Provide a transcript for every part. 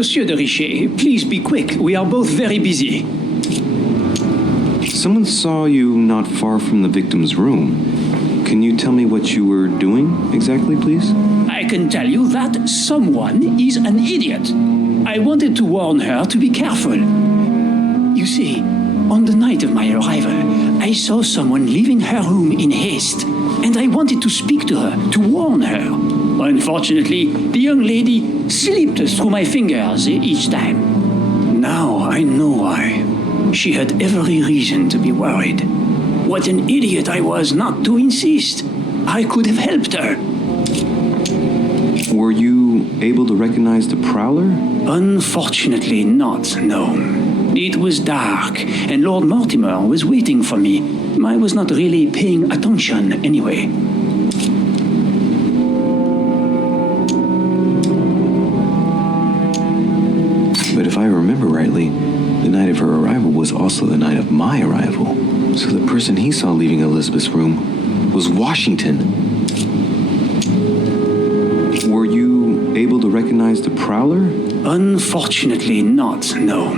Monsieur de Richet, please be quick. We are both very busy. Someone saw you not far from the victim's room. Can you tell me what you were doing exactly, please? I can tell you that someone is an idiot. I wanted to warn her to be careful. You see, on the night of my arrival, I saw someone leaving her room in haste, and I wanted to speak to her, to warn her. Unfortunately, the young lady slipped through my fingers each time. Now I know why. She had every reason to be worried. What an idiot I was not to insist. I could have helped her. Were you able to recognize the prowler? Unfortunately not, no. It was dark, and Lord Mortimer was waiting for me. I was not really paying attention anyway. But if I remember rightly, the night of her arrival was also the night of my arrival. So the person he saw leaving Elizabeth's room was Washington. Were you able to recognize the prowler? Unfortunately not, no.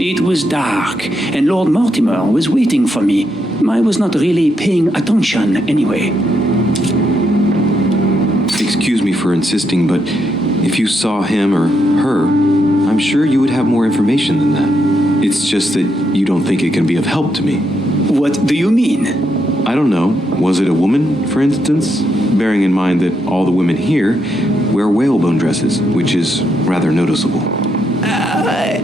It was dark, and Lord Mortimer was waiting for me. I was not really paying attention anyway. Excuse me for insisting, but if you saw him or her, I'm sure you would have more information than that. It's just that you don't think it can be of help to me. What do you mean? I don't know. Was it a woman, for instance? Bearing in mind that all the women here wear whalebone dresses, which is rather noticeable.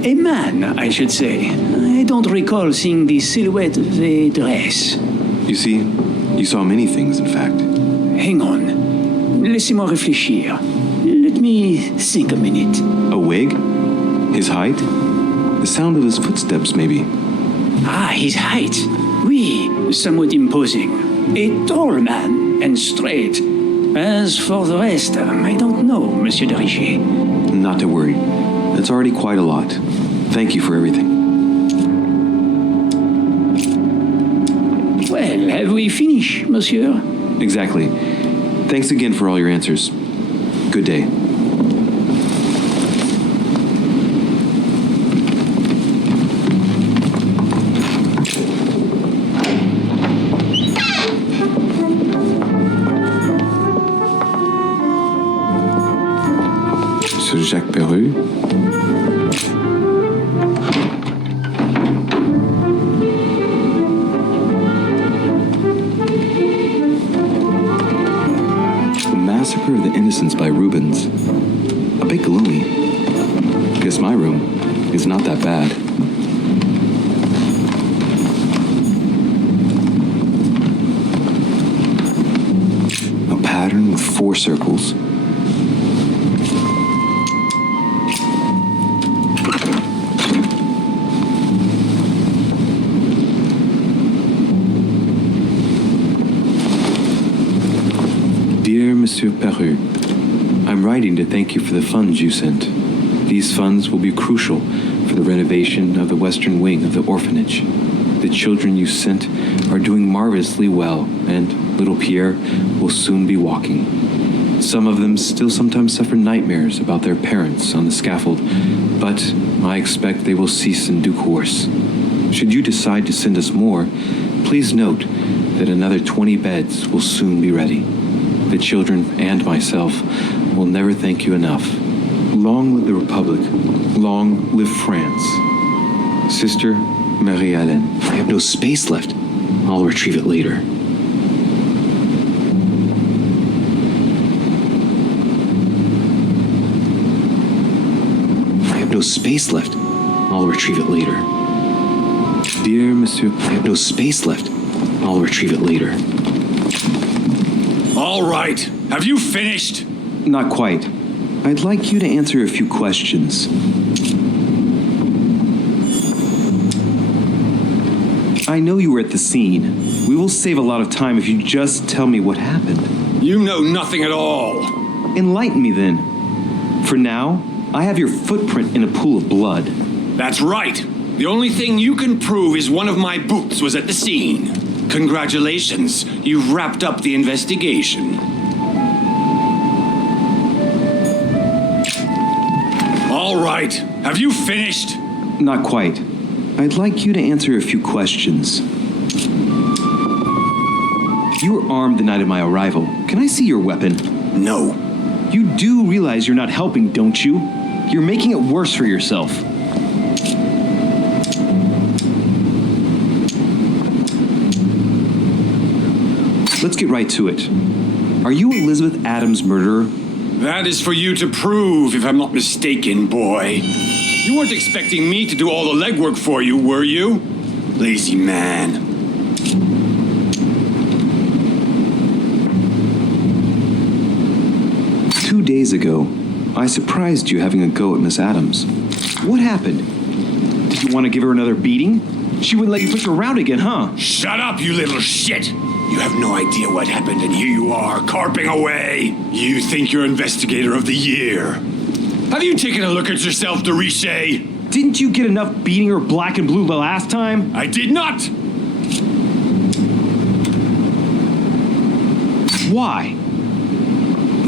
A man, I should say. I don't recall seeing the silhouette of a dress. You see, you saw many things, in fact. Hang on. Laissez-moi réfléchir. Let me think a minute. A wig? His height? The sound of his footsteps, maybe. Ah, his height. Oui, somewhat imposing. A tall man, and straight. As for the rest, I don't know, Monsieur de Richet. Not to worry. That's already quite a lot. Thank you for everything. Well, have we finished, Monsieur? Exactly. Thanks again for all your answers. Good day. Monsieur Jacques Perru. The Massacre of the Innocents by Rubens. A bit gloomy. Guess my room is not that bad. A pattern with 4 circles. Dear Monsieur Perru, I'm writing to thank you for the funds you sent. These funds will be crucial for the renovation of the western wing of the orphanage. The children you sent are doing marvelously well, and little Pierre will soon be walking. Some of them still sometimes suffer nightmares about their parents on the scaffold, but I expect they will cease in due course. Should you decide to send us more, please note that another 20 beds will soon be ready. The children and myself will never thank you enough. Long live the Republic. Long live France. Sister Marie-Hélène. I have no space left. I'll retrieve it later. I have no space left. I'll retrieve it later. Dear Monsieur, I have no space left. I'll retrieve it later. All right. Have you finished? Not quite. I'd like you to answer a few questions. I know you were at the scene. We will save a lot of time if you just tell me what happened. You know nothing at all. Enlighten me then. For now, I have your footprint in a pool of blood. That's right. The only thing you can prove is one of my boots was at the scene. Congratulations. You've wrapped up the investigation. All right. right. Have you finished? Not quite. I'd like you to answer a few questions. You were armed the night of my arrival. Can I see your weapon? No. You do realize you're not helping, don't you? You're making it worse for yourself. Let's get right to it. Are you Elizabeth Adams' murderer? That is for you to prove, if I'm not mistaken, boy. You weren't expecting me to do all the legwork for you, were you? Lazy man. 2 days ago, I surprised you having a go at Miss Adams. What happened? Did you want to give her another beating? She wouldn't let you push her around again, huh? Shut up, you little shit! You have no idea what happened, and here you are, carping away. You think you're investigator of the year. Have you taken a look at yourself, Deriche? Didn't you get enough beating her black and blue the last time? I did not! Why?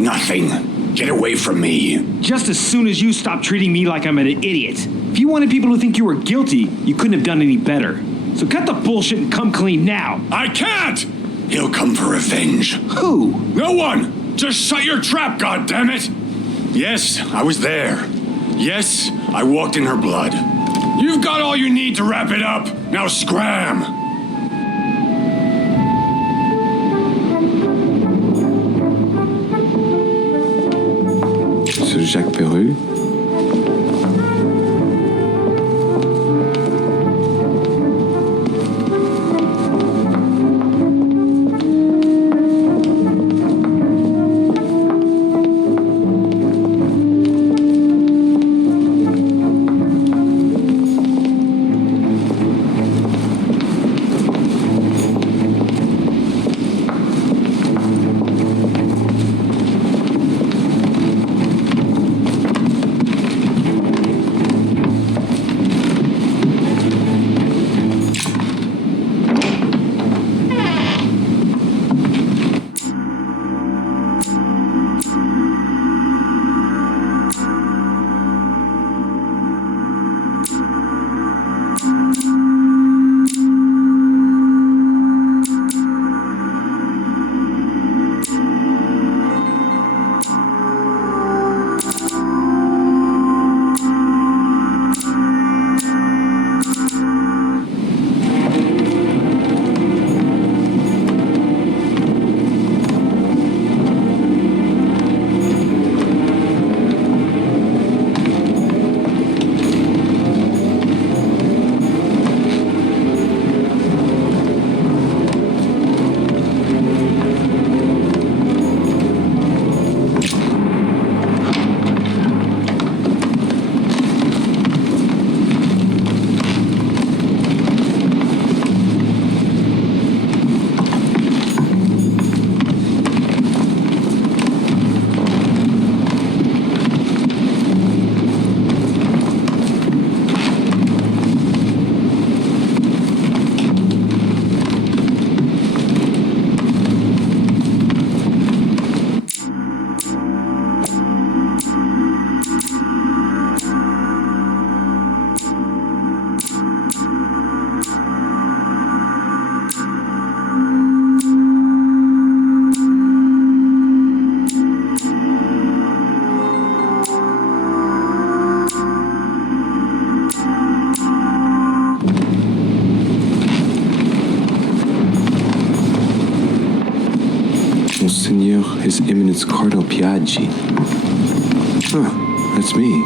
Nothing. Get away from me. Just as soon as you stop treating me like I'm an idiot. If you wanted people to think you were guilty, you couldn't have done any better. So cut the bullshit and come clean now. I can't! He'll come for revenge. Who? No one! Just shut your trap, goddammit! Yes, I was there. Yes, I walked in her blood. You've got all you need to wrap it up. Now scram! Monsieur Jacques Perru? Monseigneur, His Eminence Cardinal Piaggi. Huh, that's me.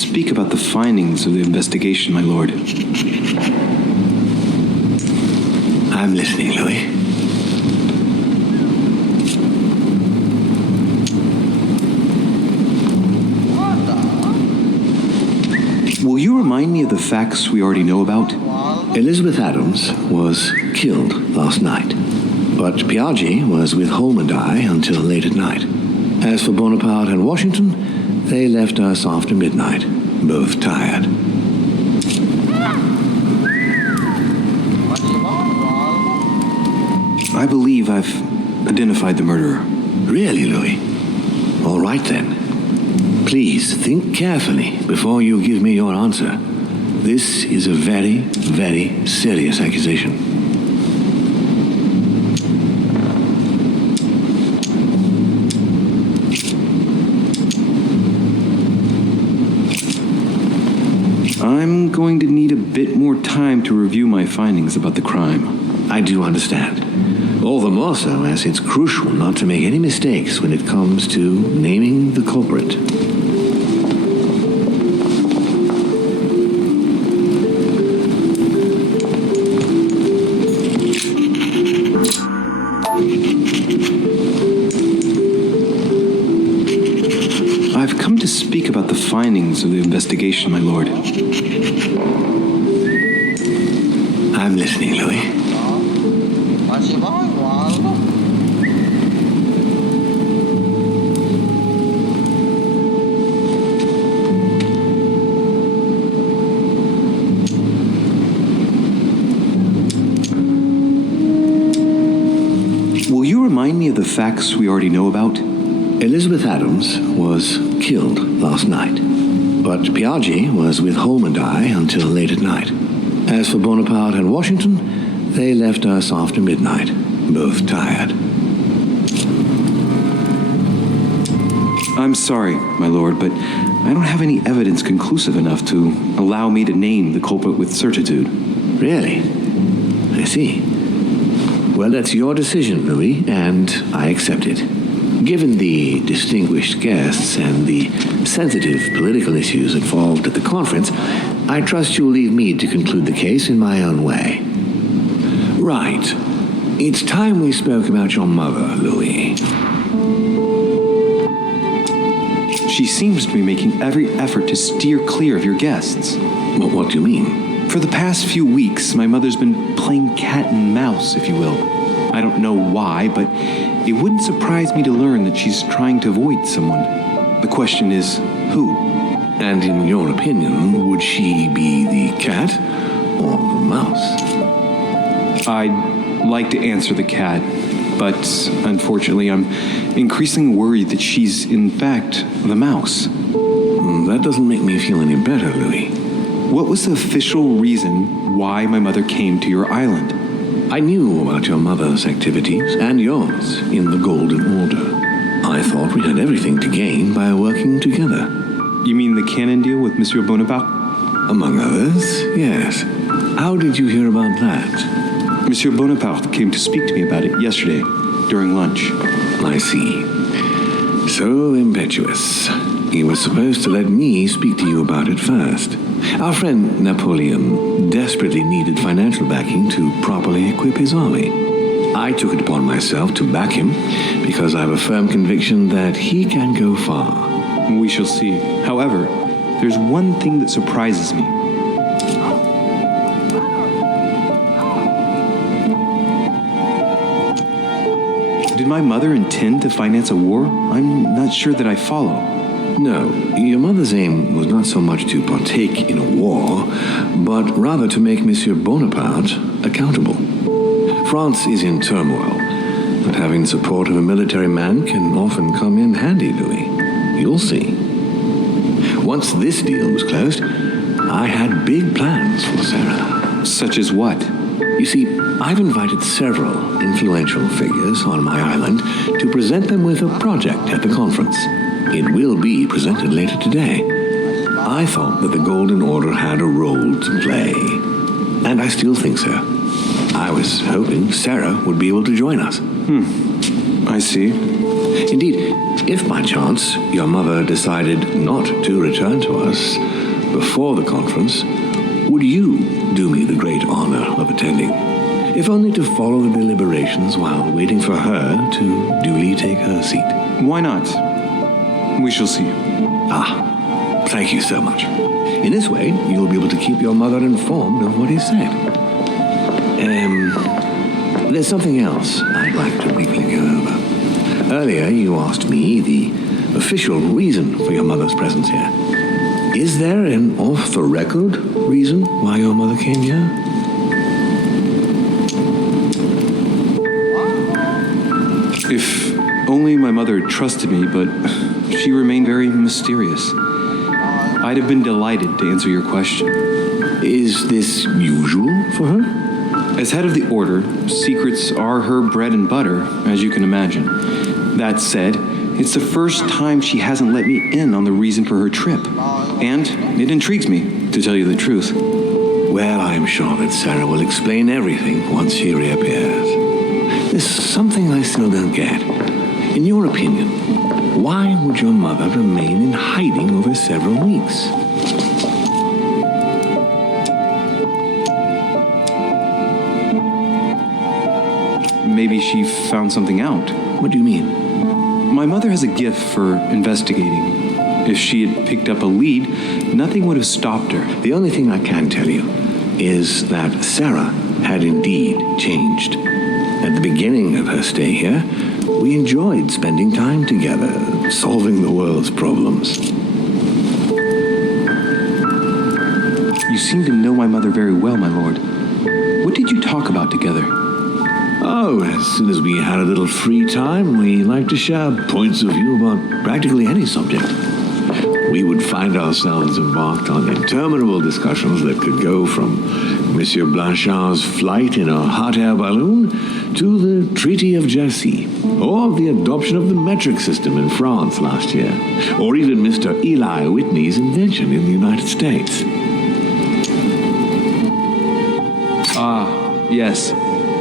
speak about the findings of the investigation, my lord. I'm listening, Louis. Will you remind me of the facts we already know about? Elizabeth Adams was killed last night, but Piaggi was with Holmendai until late at night. As for Bonaparte and Washington, they left us after midnight, both tired. I believe I've identified the murderer. Really, Louis? All right then. Please think carefully before you give me your answer. This is a very, very serious accusation. I'm going to need a bit more time to review my findings about the crime. I do understand. All the more so as it's crucial not to make any mistakes when it comes to naming the culprit. I've come to speak about the findings of the investigation, my lord. I'm listening, Louis. Will you remind me of the facts we already know about? Elizabeth Adams was killed last night, but Piaggi was with Holmendai until late at night. As for Bonaparte and Washington, they left us after midnight, both tired. I'm sorry, my lord, but I don't have any evidence conclusive enough to allow me to name the culprit with certitude. Really? I see. Well, that's your decision, Louis, and I accept it. Given the distinguished guests and the sensitive political issues involved at the conference, I trust you'll leave me to conclude the case in my own way. Right. It's time we spoke about your mother, Louis. She seems to be making every effort to steer clear of your guests. What do you mean? For the past few weeks, my mother's been playing cat and mouse, if you will. I don't know why, but it wouldn't surprise me to learn that she's trying to avoid someone. The question is, who? And in your opinion, would she be the cat or the mouse? I'd like to answer the cat, but unfortunately I'm increasingly worried that she's in fact the mouse. That doesn't make me feel any better, Louis. What was the official reason why my mother came to your island? I knew about your mother's activities and yours in the Golden Order. I thought we had everything to gain by working together. You mean the cannon deal with Monsieur Bonaparte? Among others, yes. How did you hear about that? Monsieur Bonaparte came to speak to me about it yesterday, during lunch. I see. So impetuous. He was supposed to let me speak to you about it first. Our friend Napoleon desperately needed financial backing to properly equip his army. I took it upon myself to back him because I have a firm conviction that he can go far. We shall see. However, there's one thing that surprises me. Did my mother intend to finance a war? I'm not sure that I follow. No, your mother's aim was not so much to partake in a war, but rather to make Monsieur Bonaparte accountable. France is in turmoil, but having the support of a military man can often come in handy, Louis. You'll see. Once this deal was closed, I had big plans for Sarah. Such as what? You see, I've invited several influential figures on my island to present them with a project at the conference. It will be presented later today. I thought that the Golden Order had a role to play. And I still think so. I was hoping Sarah would be able to join us. I see. Indeed, if by chance your mother decided not to return to us before the conference, would you do me the great honor of attending? If only to follow the deliberations while waiting for her to duly take her seat. Why not? We shall see. Ah, thank you so much. In this way, you'll be able to keep your mother informed of what is said. There's something else I'd like to briefly go over. Earlier, you asked me the official reason for your mother's presence here. Is there an off-the-record reason why your mother came here? If only my mother trusted me, but she remained very mysterious. I'd have been delighted to answer your question. Is this usual for her? As head of the Order, secrets are her bread and butter, as you can imagine. That said, it's the first time she hasn't let me in on the reason for her trip. And it intrigues me, to tell you the truth. Well, I'm sure that Sarah will explain everything once she reappears. There's something I still don't get. In your opinion, why would your mother remain in hiding over several weeks? Maybe she found something out. What do you mean? My mother has a gift for investigating. If she had picked up a lead, nothing would have stopped her. The only thing I can tell you is that Sarah had indeed changed. At the beginning of her stay here, we enjoyed spending time together, solving the world's problems. You seem to know my mother very well, my lord. What did you talk about together? Oh, as soon as we had a little free time, we liked to share points of view about practically any subject. We would find ourselves embarked on interminable discussions that could go from Monsieur Blanchard's flight in a hot air balloon to the Treaty of Jersey, or the adoption of the metric system in France last year, or even Mr. Eli Whitney's invention in the United States. Ah, yes.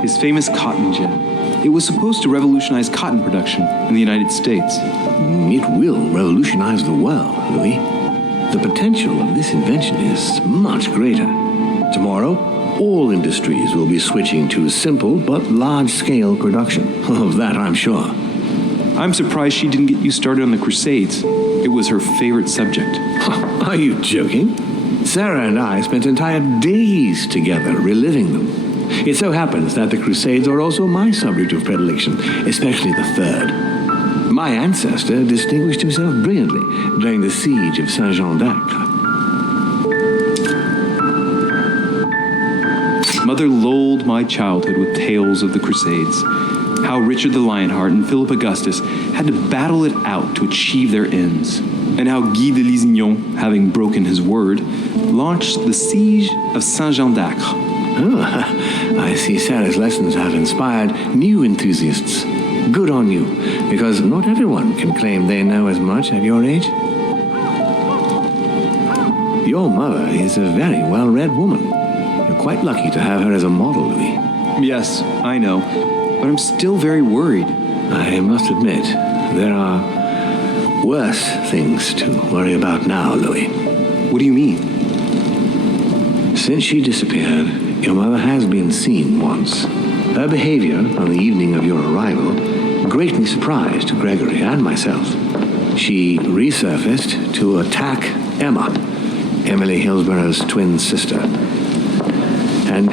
His famous cotton gin. It was supposed to revolutionize cotton production in the United States. It will revolutionize the world, Louis. The potential of this invention is much greater. Tomorrow, all industries will be switching to simple but large-scale production. Of that, I'm sure. I'm surprised she didn't get you started on the Crusades. It was her favorite subject. Are you joking? Sarah and I spent entire days together reliving them. It so happens that the Crusades are also my subject of predilection, especially the third. My ancestor distinguished himself brilliantly during the siege of Saint-Jean d'Acre. Mother lulled my childhood with tales of the Crusades, how Richard the Lionheart and Philip Augustus had to battle it out to achieve their ends, and how Guy de Lusignan, having broken his word, launched the siege of Saint-Jean d'Acre. Oh, I see Sarah's lessons have inspired new enthusiasts. Good on you, because not everyone can claim they know as much at your age. Your mother is a very well-read woman. You're quite lucky to have her as a model, Louis. Yes, I know, but I'm still very worried. I must admit, there are worse things to worry about now, Louis. What do you mean? Since she disappeared, your mother has been seen once. Her behavior on the evening of your arrival greatly surprised Gregory and myself. She resurfaced to attack Emma, Emily Hillsborough's twin sister. And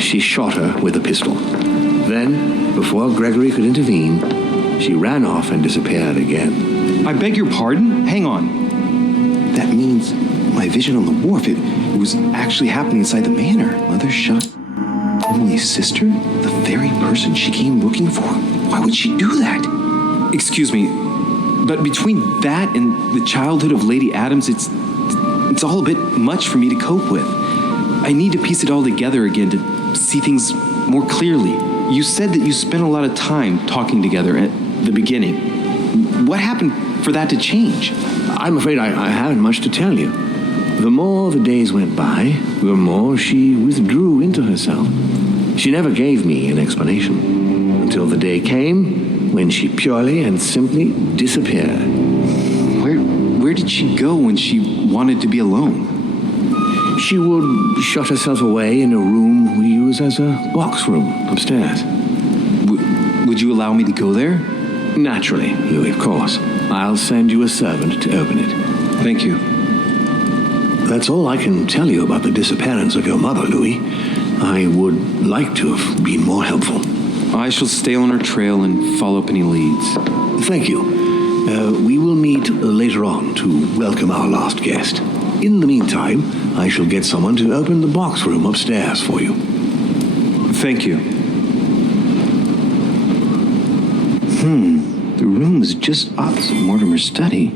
she shot her with a pistol. Then, before Gregory could intervene, she ran off and disappeared again. I beg your pardon? Hang on. That means my vision on the wharf, it was actually happening inside the manor. Mother shot Emily's sister? The very person she came looking for? Why would she do that? Excuse me, but between that and the childhood of Lady Adams, it's all a bit much for me to cope with. I need to piece it all together again to see things more clearly. You said that you spent a lot of time talking together at the beginning. What happened for that to change? I'm afraid I haven't much to tell you. The more the days went by, the more she withdrew into herself. She never gave me an explanation until the day came when she purely and simply disappeared. Where did she go when she wanted to be alone? She would shut herself away in a room we use as a box room upstairs. Would you allow me to go there? Naturally, Louis, of course. I'll send you a servant to open it. Thank you. That's all I can tell you about the disappearance of your mother, Louis. I would like to have been more helpful. I shall stay on her trail and follow up any leads. Thank you. We will meet later on to welcome our last guest. In the meantime, I shall get someone to open the box room upstairs for you. Thank you. The room is just opposite Mortimer's study.